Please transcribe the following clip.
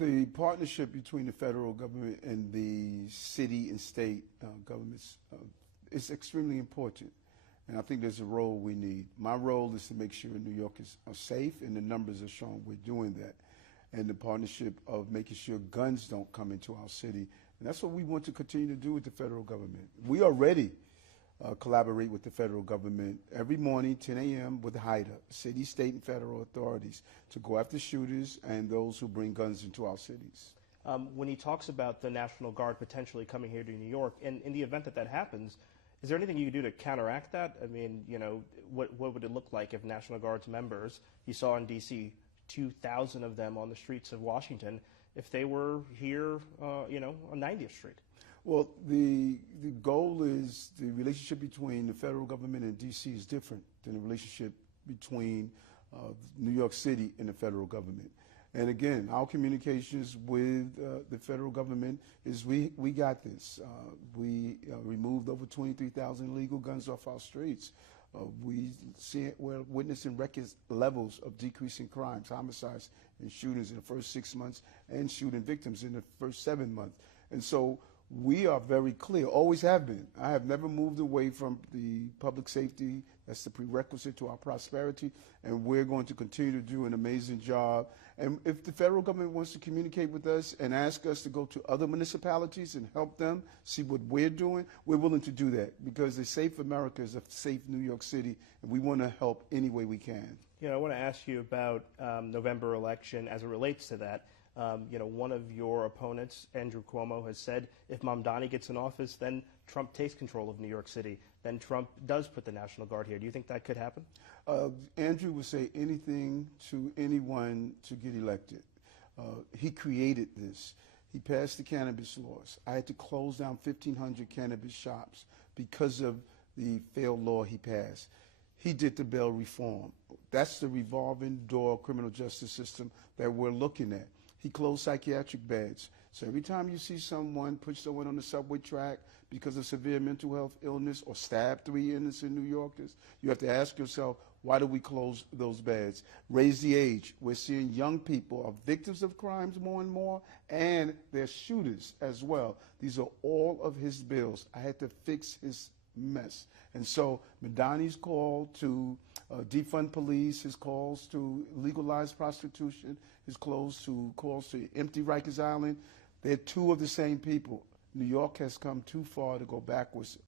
the partnership between the federal government and the city and state governments is extremely important. And I think there's a role we need. My role is to make sure New Yorkers are safe, and the numbers are showing we're doing that. And the partnership of making sure guns don't come into our city. And that's what we want to continue to do with the federal government. We already collaborate with the federal government every morning, 10 a.m. with HIDA, city, state, and federal authorities, to go after shooters and those who bring guns into our cities. When he talks about the National Guard potentially coming here to New York, and in the event that that happens, is there anything you can do to counteract that? I mean, you know, what would it look like if National Guard's members, you saw in D.C., 2,000 of them on the streets of Washington, if they were here, you know, on 90th Street? Well, the goal is the relationship between the federal government and D.C. is different than the relationship between New York City and the federal government. And again, our communications with the federal government is we got this. We removed over 23,000 illegal guns off our streets. We're witnessing record levels of decreasing crimes, homicides, and shootings in the first 6 months, and shooting victims in the first 7 months. And so we are very clear, always have been. I have never moved away from the public safety. That's the prerequisite to our prosperity, and we're going to continue to do an amazing job. And if the federal government wants to communicate with us and ask us to go to other municipalities and help them see what we're doing, we're willing to do that, because a safe America is a safe New York City, and we want to help any way we can. You know, I want to ask you about November election as it relates to that. You know, one of your opponents, Andrew Cuomo, has said if Mamdani gets in office, then Trump takes control of New York City. Then Trump does put the National Guard here. Do you think that could happen? Andrew would say anything to anyone to get elected. He created this. He passed the cannabis laws. I had to close down 1,500 cannabis shops because of the failed law he passed. He did the bail reform. That's the revolving door criminal justice system that we're looking at. He closed psychiatric beds. So every time you see someone push someone on the subway track because of severe mental health illness or stab 3 innocent New Yorkers, you have to ask yourself, why do we close those beds? Raise the age. We're seeing young people are victims of crimes more and more, and they're shooters as well. These are all of his bills. I had to fix his mess. And so Madani's call to defund police, his calls to legalize prostitution, his calls to empty Rikers Island, they're two of the same people. New York has come too far to go backwards